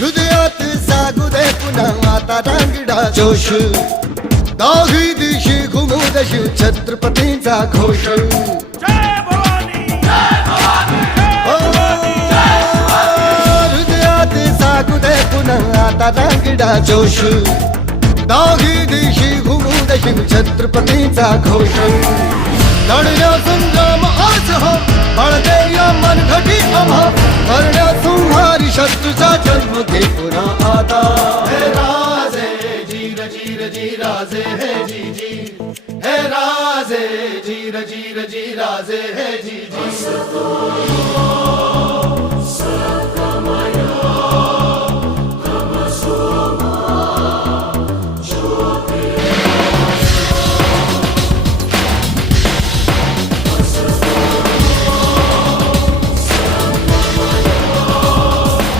हृदयात जागू दे पुन्हा आता रांगडा जोश दाही दिशी घुमू दशी छत्रपतींचा घोष हृदयात जागू दे पुन्हा आता रांगडा जोश दाही दिशी घुमू दशी छत्रपतींचा घोष लढल्या संग्राम आज हो बळदे या मनघटी आम्हा करण्या संहारी शत्रूचा जन्म घे पुन्हा आता हे राजे जीर जीर जी राजे हे जी जी हे राजे जीर जीर जी राजे हे जी जी